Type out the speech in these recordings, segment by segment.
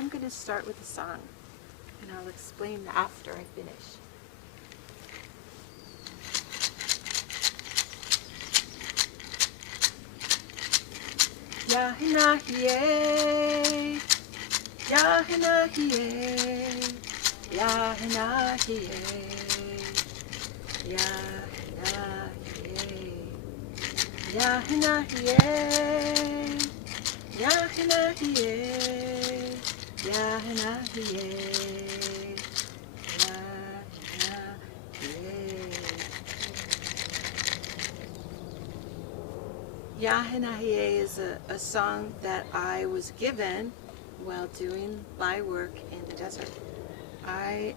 I'm going to start with a song, and I'll explain after I finish. Yahinahiye, Yahinahiye, Yahinahiye, Yahinahiye, Yahinahiye, Yahinahiye, Yahinahiye, Yahinahiye is a song that I was given while doing my work in the desert. I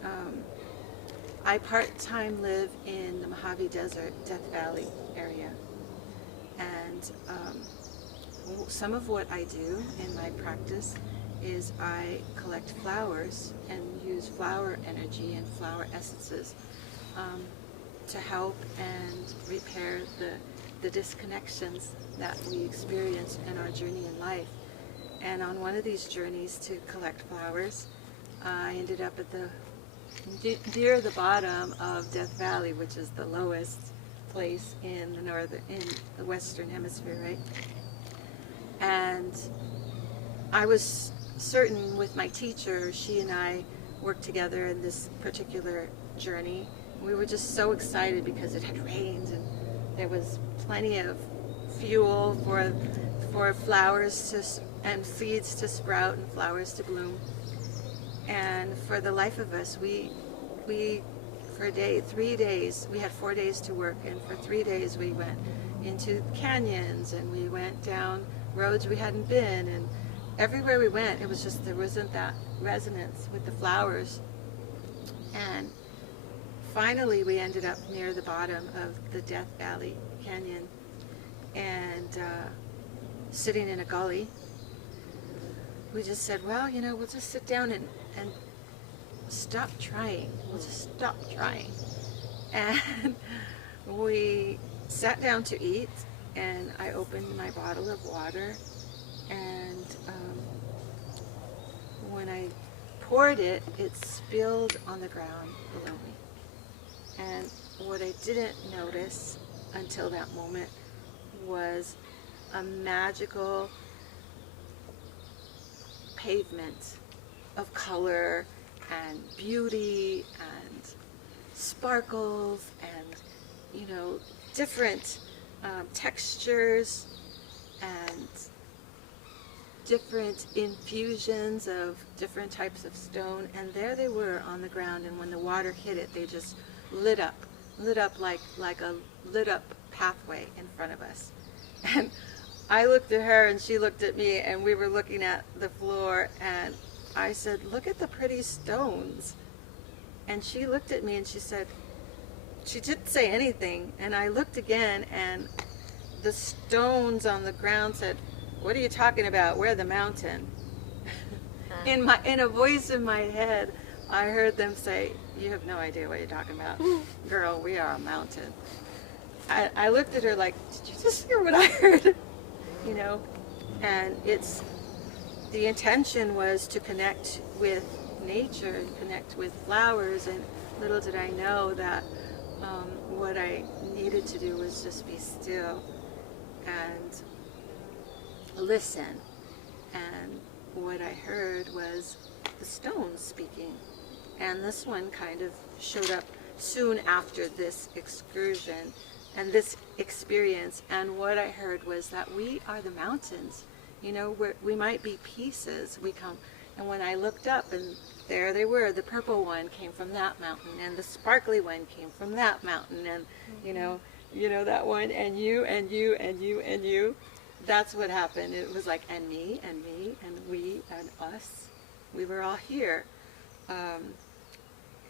part-time live in the Mojave Desert, Death Valley area. And some of what I do in my practice is I collect flowers and use flower energy and flower essences to help and repair the disconnections that we experience in our journey in life. And on one of these journeys to collect flowers, I ended up at near the bottom of Death Valley, which is the lowest place in the Western Hemisphere, right? And I was certain with my teacher, she and I worked together in this particular journey. We were just so excited because it had rained and there was plenty of fuel for flowers and seeds to sprout and flowers to bloom. And for the life of us, we for 3 days, we had 4 days to work, and for 3 days we went into canyons and we went down roads we hadn't been, and everywhere we went, it was just, there wasn't that resonance with the flowers. And finally we ended up near the bottom of the Death Valley Canyon, and sitting in a gully, we just said, well, we'll just sit down and stop trying. We'll just stop trying. And we sat down to eat, and I opened my bottle of water, and when I poured it, it spilled on the ground below me. And what I didn't notice until that moment was a magical pavement of color and beauty and sparkles and different textures and different infusions of different types of stone, and there they were on the ground, and when the water hit it, they just lit up like a lit up pathway in front of us. And I looked at her and she looked at me, and we were looking at the floor, and I said, look at the pretty stones. And she looked at me and she said, she didn't say anything, and I looked again, and the stones on the ground said, what are you talking about? We're the mountain. In a voice in my head, I heard them say, you have no idea what you're talking about. Girl, we are a mountain. I looked at her like, did you just hear what I heard? And the intention was to connect with nature and connect with flowers, and little did I know that what I needed to do was just be still and listen. And what I heard was the stones speaking. And this one kind of showed up soon after this excursion and this experience. And what I heard was that we are the mountains. We might be pieces. We come, and when I looked up, and there they were, the purple one came from that mountain, and the sparkly one came from that mountain, and that one, and you, and you, and you, and you. That's what happened. It was like, and me, and we, and us. We were all here.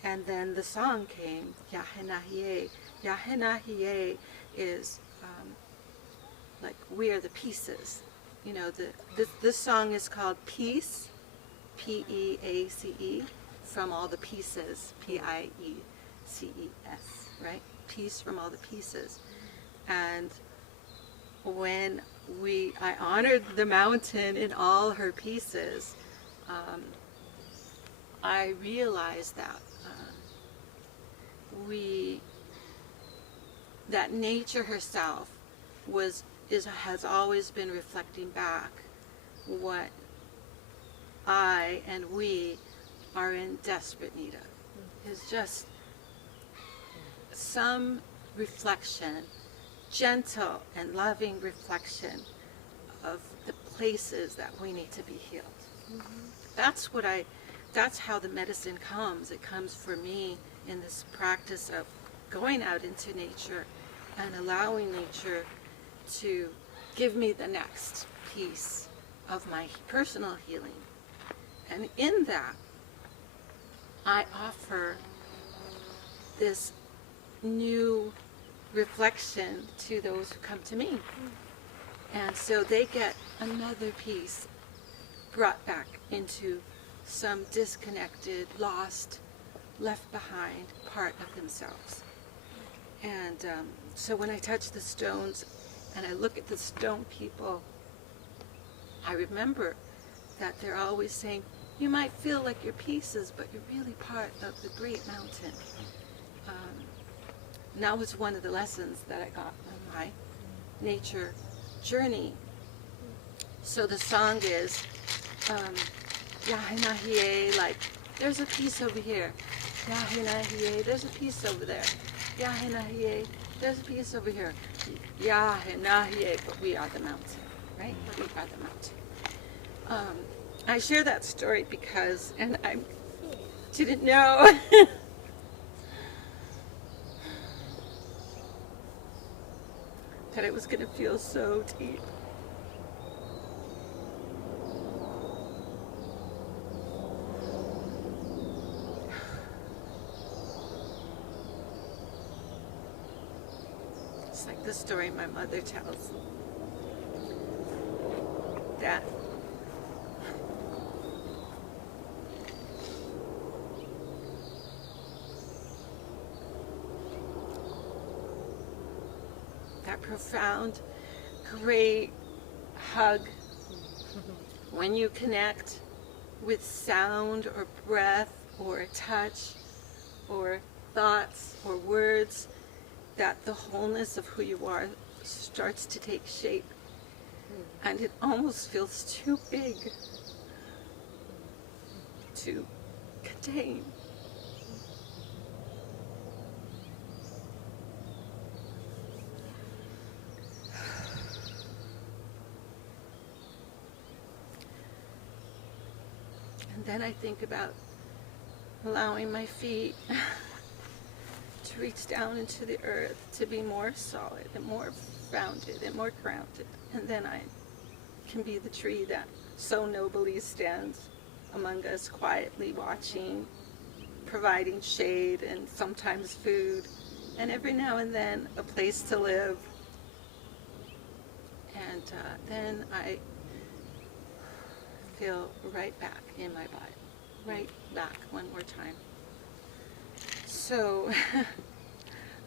And then the song came, Yahinahiye. Yahinahiye is like, we are the pieces. This song is called Peace, P-E-A-C-E, from all the pieces, P-I-E-C-E-S, right? Peace from all the pieces. And when I honored the mountain in all her pieces, I realized that that nature herself has always been reflecting back what I and we are in desperate need of. Is just some reflection, gentle and loving reflection of the places that we need to be healed. Mm-hmm. That's how the medicine comes. It comes for me in this practice of going out into nature and allowing nature to give me the next piece of my personal healing. And in that, I offer this new reflection to those who come to me. And so they get another piece brought back into some disconnected, lost, left behind part of themselves. And so when I touch the stones and I look at the stone people, I remember that they're always saying, you might feel like you're pieces, but you're really part of the great mountain. And that was one of the lessons that I got on my nature journey. So the song is, Yahinahie, like, there's a piece over here. Yahinahie, there's a piece over there. Yahinahie, there's a piece over here. Yahinahie, but we are the mountain, right? We are the mountain. I share that story because, and I didn't know that it was going to feel so deep. It's like the story my mother tells, that profound, great hug when you connect with sound or breath or touch or thoughts or words, that the wholeness of who you are starts to take shape, and it almost feels too big to contain. And then I think about allowing my feet to reach down into the earth, to be more solid and more grounded and more grounded. And then I can be the tree that so nobly stands among us, quietly watching, providing shade and sometimes food, and every now and then a place to live. And then I feel right back in my body, right back one more time. So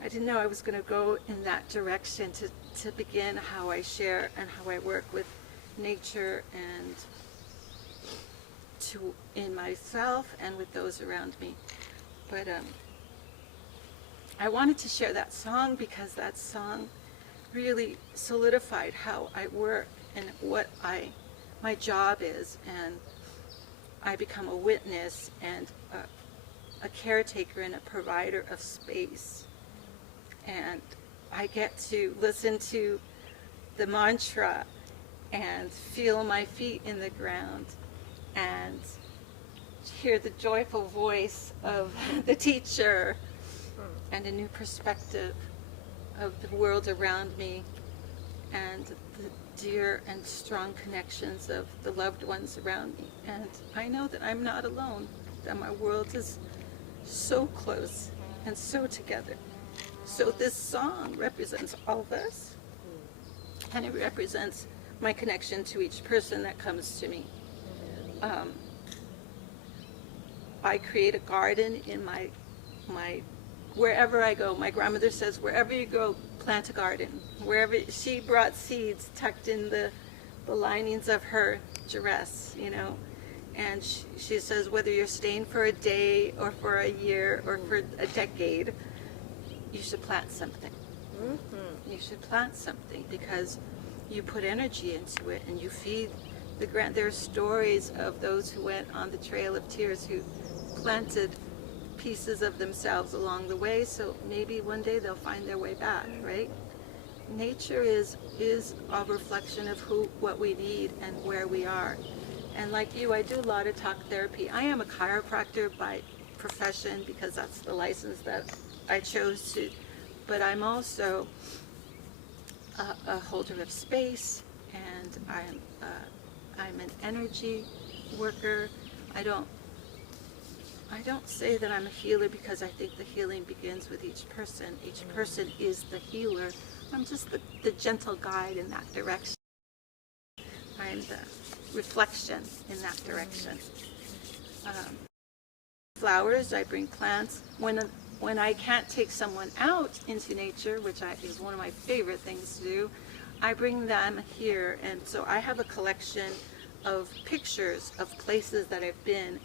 I didn't know I was going to go in that direction to begin how I share and how I work with nature and in myself and with those around me. But I wanted to share that song because that song really solidified how I work and what my job is, and I become a witness and a caretaker and a provider of space. And I get to listen to the mantra and feel my feet in the ground and hear the joyful voice of the teacher and a new perspective of the world around me and the dear and strong connections of the loved ones around me. And I know that I'm not alone, that my world is so close and so together. So this song represents all of us, and it represents my connection to each person that comes to me. I create a garden in my wherever I go. My grandmother says, wherever you go, plant a garden. Wherever she brought seeds tucked in the linings of her dress, And she says, whether you're staying for a day or for a year or for a decade, you should plant something. You should plant something because you put energy into it and you feed the ground. There are stories of those who went on the Trail of Tears who planted pieces of themselves along the way, so maybe one day they'll find their way back, right? Nature is a reflection of what we need and where we are. And like you, I do a lot of talk therapy. I am a chiropractor by profession because that's the license that I chose to, but I'm also a holder of space, and I'm an energy worker. I don't say that I'm a healer because I think the healing begins with each person. Each person is the healer. I'm just the gentle guide in that direction. I'm the reflection in that direction. Flowers, I bring plants. When I can't take someone out into nature, which is one of my favorite things to do, I bring them here. And so I have a collection of pictures of places that I've been,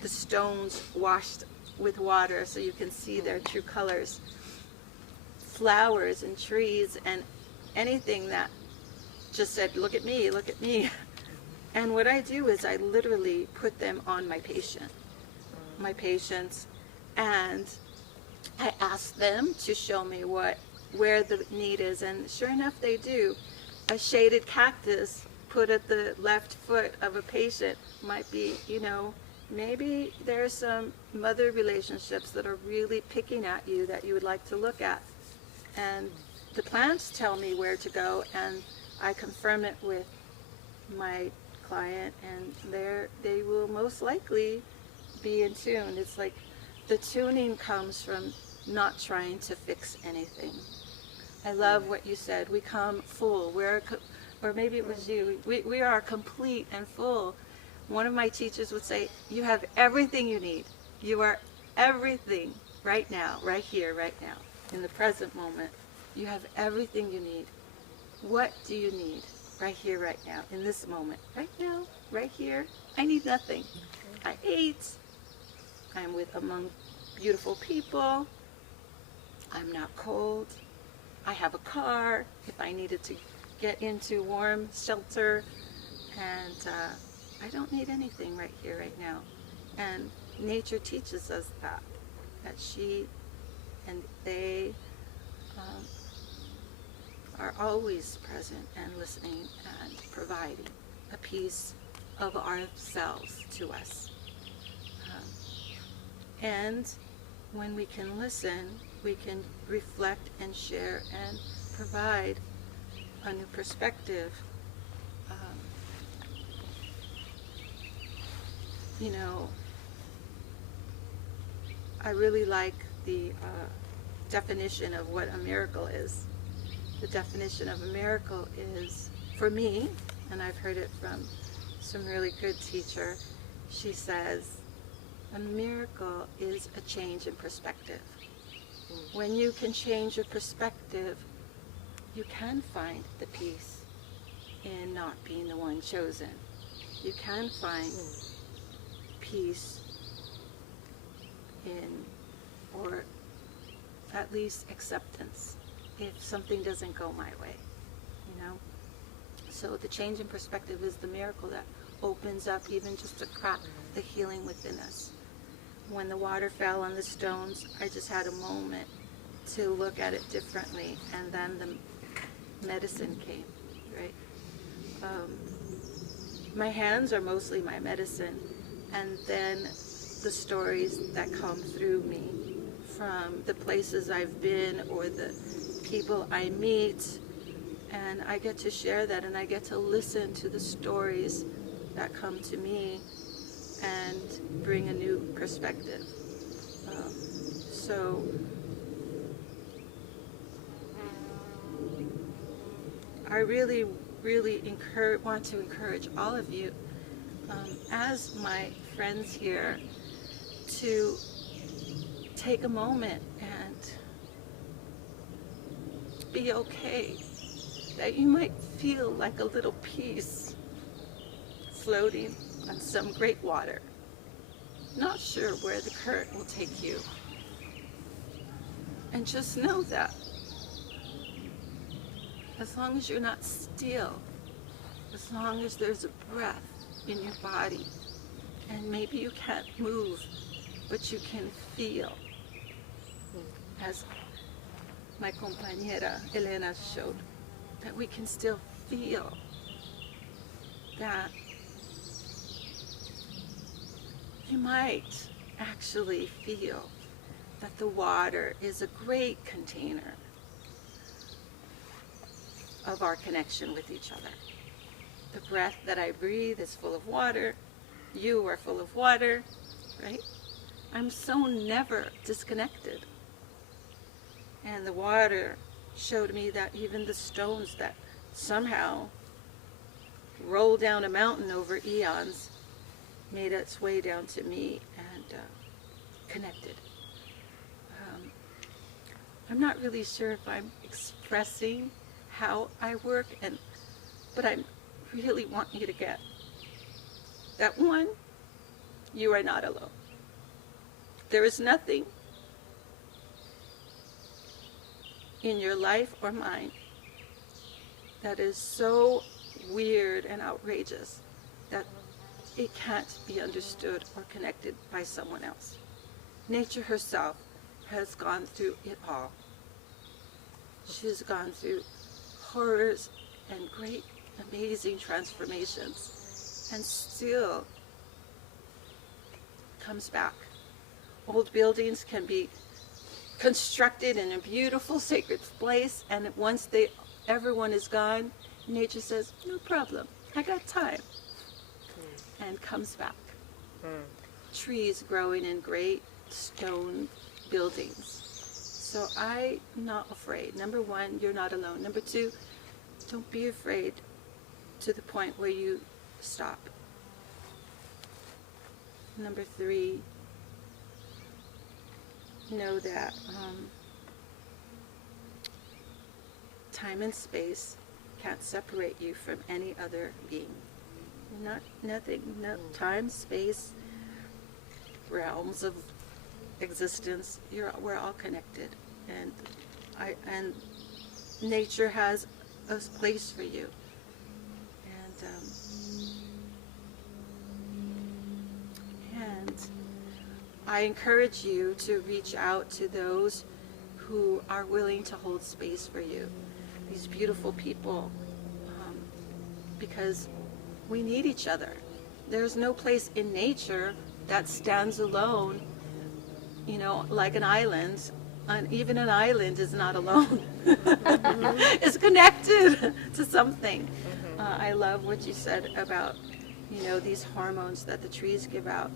the stones washed with water so you can see their true colors, flowers and trees and anything that just said, look at me, look at me. And what I do is I literally put them on my patients, and I ask them to show me where the need is, and sure enough they do. A shaded cactus put at the left foot of a patient might be, maybe there's some mother relationships that are really picking at you that you would like to look at. And the plants tell me where to go, and I confirm it with my client, and they will most likely be in tune. It's like the tuning comes from not trying to fix anything. I love what you said. We come full. Or maybe it was you. We are complete and full. One of my teachers would say, you have everything you need. You are everything right now, right here, right now, in the present moment. You have everything you need. What do you need right here, right now, in this moment? Right now, right here, I need nothing. I ate. I'm among beautiful people. I'm not cold. I have a car if I needed to get into warm shelter. And I don't need anything right here, right now. And nature teaches us that she and they are always present and listening and providing a piece of ourselves to us. And when we can listen, we can reflect and share and provide a new perspective. I really like the definition of what a miracle is. The definition of a miracle is, for me, and I've heard it from some really good teacher, she says, a miracle is a change in perspective. When you can change your perspective, you can find the peace in not being the one chosen. You can find peace in, or at least acceptance, if something doesn't go my way, So the change in perspective is the miracle that opens up even just a crack, the healing within us. When the water fell on the stones, I just had a moment to look at it differently, and then the medicine came, right? My hands are mostly my medicine, and then the stories that come through me from the places I've been or the people I meet, and I get to share that, and I get to listen to the stories that come to me and bring a new perspective. So I really want to encourage all of you, as my friends here, to take a moment and be okay. That you might feel like a little piece floating on some great water, not sure where the current will take you. And just know that as long as you're not still, as long as there's a breath in your body, and maybe you can't move, but you can feel, as my compañera Elena showed, that we can still feel that you might actually feel that the water is a great container of our connection with each other. The breath that I breathe is full of water. You are full of water, right? I'm so never disconnected. And the water showed me that even the stones that somehow rolled down a mountain over eons made its way down to me and connected. I'm not really sure if I'm expressing how I work, but I really want you to get that. One, you are not alone. There is nothing in your life or mine that is so weird and outrageous that it can't be understood or connected by someone else. Nature herself has gone through it all. She's gone through horrors and great, amazing transformations, and still comes back. Old buildings can be constructed in a beautiful sacred place, and once everyone is gone, nature says, no problem, I got time, and comes back. Trees growing in great stone buildings. So I'm not afraid. Number one, you're not alone. Number two, don't be afraid to the point where you stop. Number three, know that time and space can't separate you from any other being. Nothing, no time, space, realms of existence. We're all connected, and nature has a place for you. And I encourage you to reach out to those who are willing to hold space for you. These beautiful people, because we need each other. There's no place in nature that stands alone, like an island. And even an island is not alone. It's connected to something. I love what you said about, these hormones that the trees give out.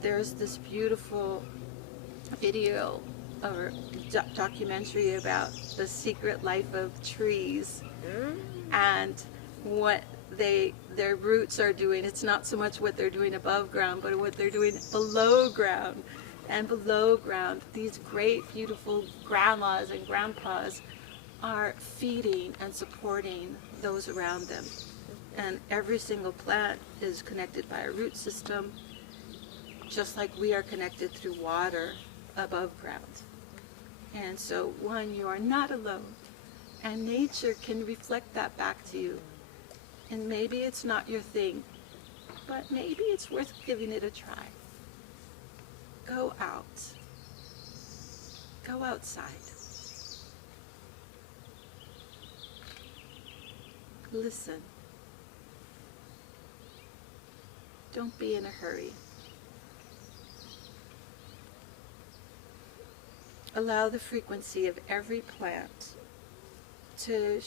There's this beautiful video or documentary about the secret life of trees and what their roots are doing. It's not so much what they're doing above ground, but what they're doing below ground. And below ground, these great, beautiful grandmas and grandpas are feeding and supporting those around them. And every single plant is connected by a root system, just like we are connected through water above ground. And so, one, you are not alone. And nature can reflect that back to you. And maybe it's not your thing, but maybe it's worth giving it a try. Go out. Go outside. Listen. Don't be in a hurry. Allow the frequency of every plant to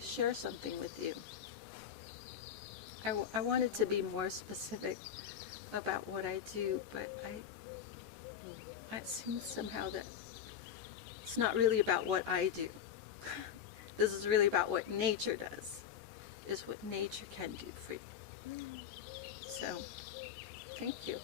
share something with you. I wanted to be more specific about what I do, but it seems somehow that it's not really about what I do. This is really about what nature does, is what nature can do for you. So, thank you.